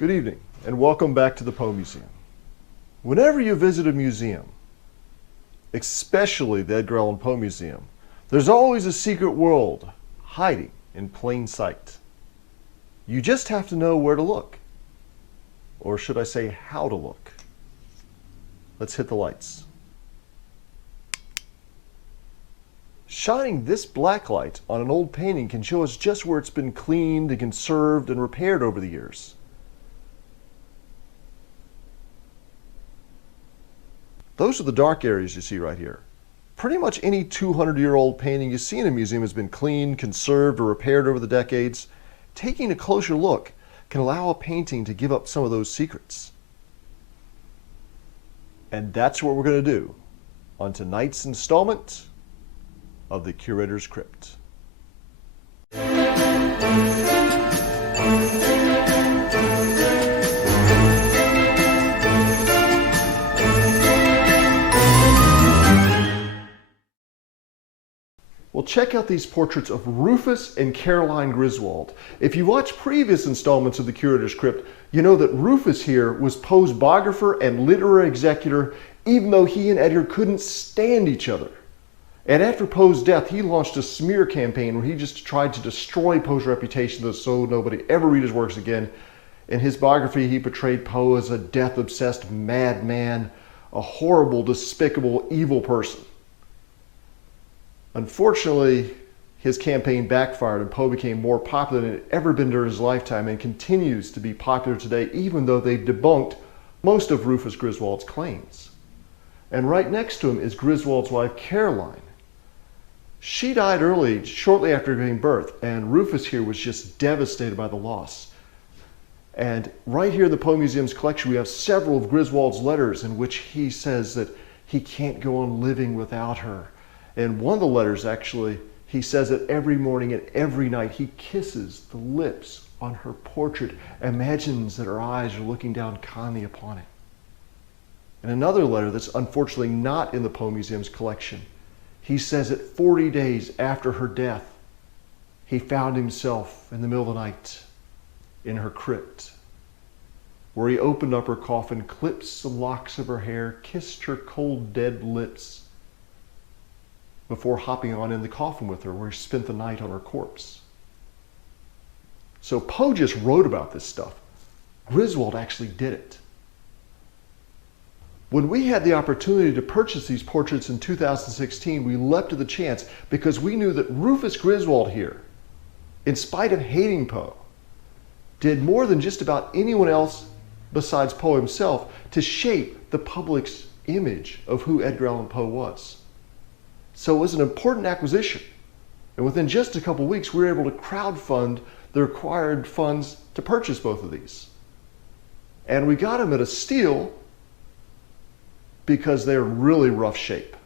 Good evening, and welcome back to the Poe Museum. Whenever you visit a museum, especially the Edgar Allan Poe Museum, there's always a secret world hiding in plain sight. You just have to know where to look. Or should I say, how to look. Let's hit the lights. Shining this black light on an old painting can show us just where it's been cleaned and conserved and repaired over the years. Those are the dark areas you see right here. Pretty much any 200-year-old painting you see in a museum has been cleaned, conserved, or repaired over the decades. Taking a closer look can allow a painting to give up some of those secrets. And that's what we're going to do on tonight's installment of the Curator's Crypt. Well, check out these portraits of Rufus and Caroline Griswold. If you watch previous installments of the Curator's Crypt, you know that Rufus here was Poe's biographer and literary executor, even though he and Edgar couldn't stand each other. And after Poe's death, he launched a smear campaign where he just tried to destroy Poe's reputation so nobody ever read his works again. In his biography, he portrayed Poe as a death-obsessed madman, a horrible, despicable, evil person. Unfortunately, his campaign backfired and Poe became more popular than it had ever been during his lifetime and continues to be popular today, even though they've debunked most of Rufus Griswold's claims. And right next to him is Griswold's wife, Caroline. She died early, shortly after giving birth, and Rufus here was just devastated by the loss. And right here in the Poe Museum's collection, we have several of Griswold's letters in which he says that he can't go on living without her. And one of the letters, actually, he says that every morning and every night he kisses the lips on her portrait, imagines that her eyes are looking down kindly upon it. In another letter that's unfortunately not in the Poe Museum's collection, he says that 40 days after her death, he found himself in the middle of the night in her crypt, where he opened up her coffin, clipped some locks of her hair, kissed her cold, dead lips, before hopping on in the coffin with her, where he spent the night on her corpse. So Poe just wrote about this stuff. Griswold actually did it. When we had the opportunity to purchase these portraits in 2016, we leapt to the chance because we knew that Rufus Griswold here, in spite of hating Poe, did more than just about anyone else besides Poe himself to shape the public's image of who Edgar Allan Poe was. So it was an important acquisition. And within just a couple weeks, we were able to crowdfund the required funds to purchase both of these. And we got them at a steal because they're in really rough shape.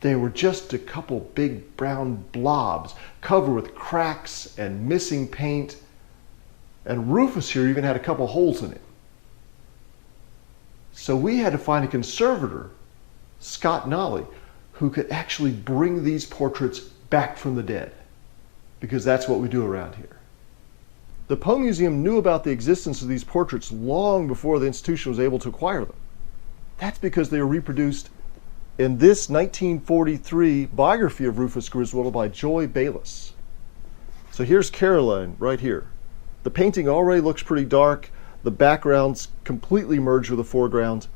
They were just a couple big brown blobs covered with cracks and missing paint. And Rufus here even had a couple holes in it. So we had to find a conservator, Scott Nolly, who could actually bring these portraits back from the dead, because that's what we do around here. The Poe Museum knew about the existence of these portraits long before the institution was able to acquire them. That's because they were reproduced in this 1943 biography of Rufus Griswold by Joy Bayliss. So here's Caroline right here. The painting already looks pretty dark. The background's completely merged with the foreground.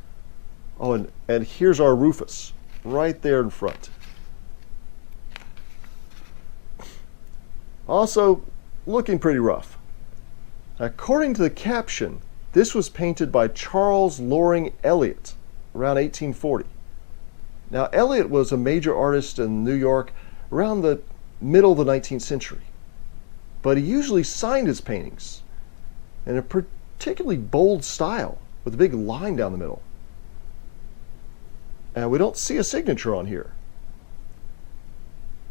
Oh, and here's our Rufus, right there in front. Also, looking pretty rough. According to the caption, this was painted by Charles Loring Elliott around 1840. Now, Elliott was a major artist in New York around the middle of the 19th century, but he usually signed his paintings in a particularly bold style with a big line down the middle. And we don't see a signature on here.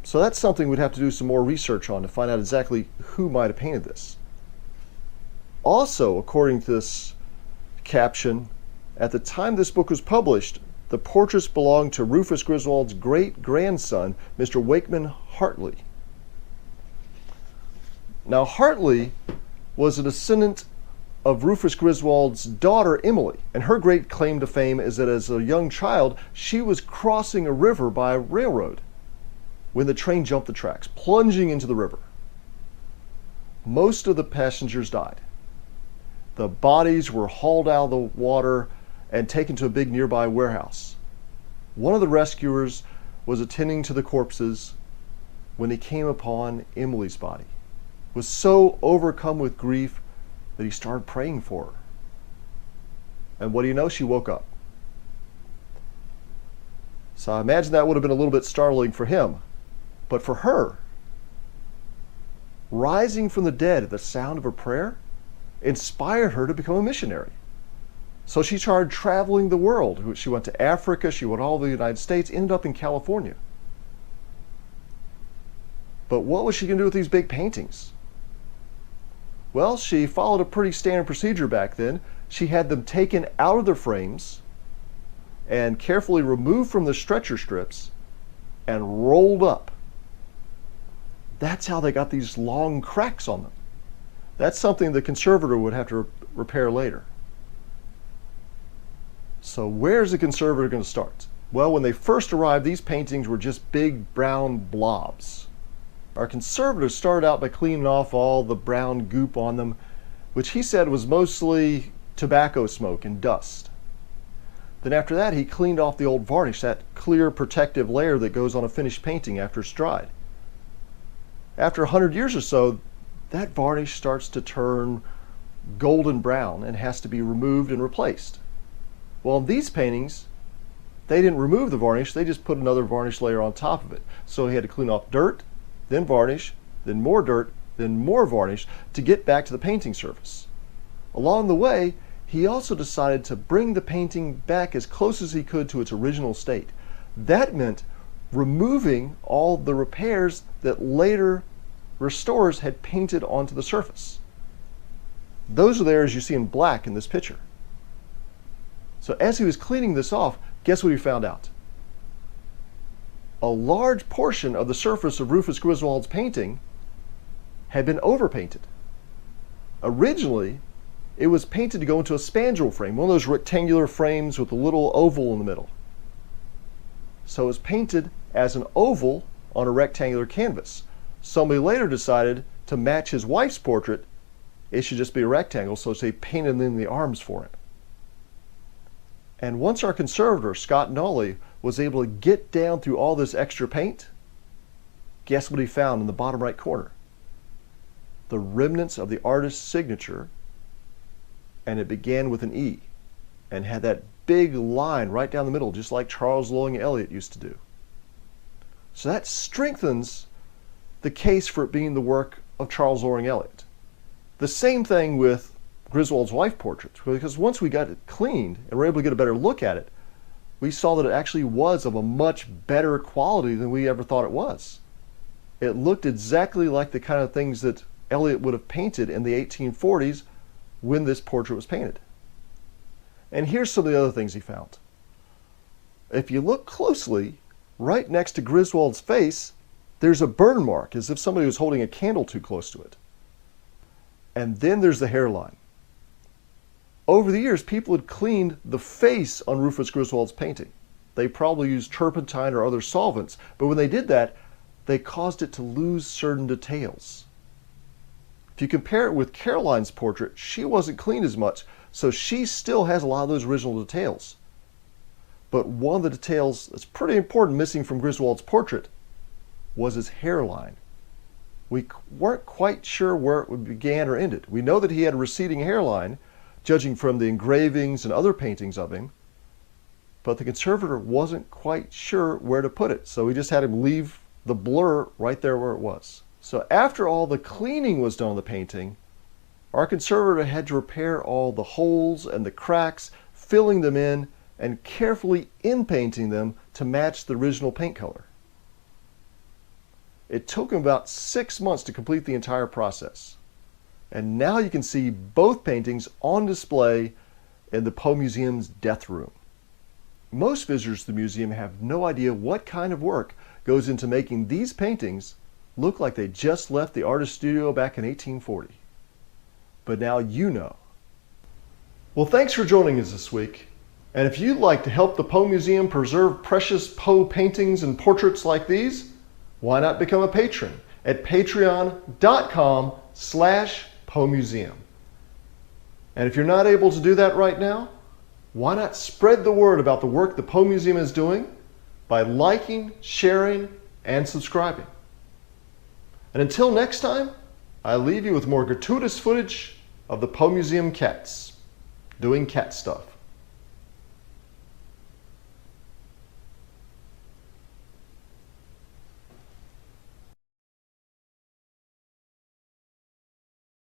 So that's something we'd have to do some more research on to find out exactly who might have painted this. Also, according to this caption, at the time this book was published, the portraits belonged to Rufus Griswold's great-grandson, Mr. Wakeman Hartley. Now, Hartley was a descendant of Rufus Griswold's daughter, Emily. And her great claim to fame is that as a young child, she was crossing a river by a railroad when the train jumped the tracks, plunging into the river. Most of the passengers died. The bodies were hauled out of the water and taken to a big nearby warehouse. One of the rescuers was attending to the corpses when he came upon Emily's body, was so overcome with grief that he started praying for her. And what do you know? She woke up. So I imagine that would have been a little bit startling for him. But for her, rising from the dead at the sound of her prayer inspired her to become a missionary. So she started traveling the world. She went to Africa, she went all over the United States, ended up in California. But what was she going to do with these big paintings? Well, she followed a pretty standard procedure back then. She had them taken out of their frames and carefully removed from the stretcher strips and rolled up. That's how they got these long cracks on them. That's something the conservator would have to repair later. So where's the conservator going to start? Well, when they first arrived, these paintings were just big brown blobs. Our conservator started out by cleaning off all the brown goop on them, which he said was mostly tobacco smoke and dust. Then after that, he cleaned off the old varnish, that clear protective layer that goes on a finished painting after it's dried. After 100 years or so, that varnish starts to turn golden brown and has to be removed and replaced. Well, in these paintings, they didn't remove the varnish, they just put another varnish layer on top of it. So he had to clean off dirt, then varnish, then more dirt, then more varnish to get back to the painting surface. Along the way, he also decided to bring the painting back as close as he could to its original state. That meant removing all the repairs that later restorers had painted onto the surface. Those are there as you see in black in this picture. So as he was cleaning this off, guess what he found out? A large portion of the surface of Rufus Griswold's painting had been overpainted. Originally, it was painted to go into a spandrel frame, one of those rectangular frames with a little oval in the middle. So it was painted as an oval on a rectangular canvas. Somebody later decided to match his wife's portrait, it should just be a rectangle, so they painted in the arms for him. And once our conservator, Scott Nolly, was able to get down through all this extra paint, guess what he found in the bottom right corner? The remnants of the artist's signature, and it began with an E, and had that big line right down the middle, just like Charles Loring Elliott used to do. So that strengthens the case for it being the work of Charles Loring Elliott. The same thing with Griswold's wife portraits, because once we got it cleaned and were able to get a better look at it, we saw that it actually was of a much better quality than we ever thought it was. It looked exactly like the kind of things that Elliott would have painted in the 1840s when this portrait was painted. And here's some of the other things he found. If you look closely, right next to Griswold's face, there's a burn mark, as if somebody was holding a candle too close to it. And then there's the hairline. Over the years, people had cleaned the face on Rufus Griswold's painting. They probably used turpentine or other solvents, but when they did that, they caused it to lose certain details. If you compare it with Caroline's portrait, she wasn't cleaned as much, so she still has a lot of those original details. But one of the details that's pretty important missing from Griswold's portrait was his hairline. We weren't quite sure where it began or ended. We know that he had a receding hairline, judging from the engravings and other paintings of him, but the conservator wasn't quite sure where to put it, so we just had him leave the blur right there where it was. So after all the cleaning was done on the painting, our conservator had to repair all the holes and the cracks, filling them in and carefully in-painting them to match the original paint color. It took him about 6 months to complete the entire process. And now you can see both paintings on display in the Poe Museum's death room. Most visitors to the museum have no idea what kind of work goes into making these paintings look like they just left the artist's studio back in 1840. but now you know. Well, thanks for joining us this week. And if you'd like to help the Poe Museum preserve precious Poe paintings and portraits like these, why not become a patron at patreon.com/Poe Museum. And if you're not able to do that right now, why not spread the word about the work the Poe Museum is doing by liking, sharing, and subscribing. And until next time, I leave you with more gratuitous footage of the Poe Museum cats doing cat stuff.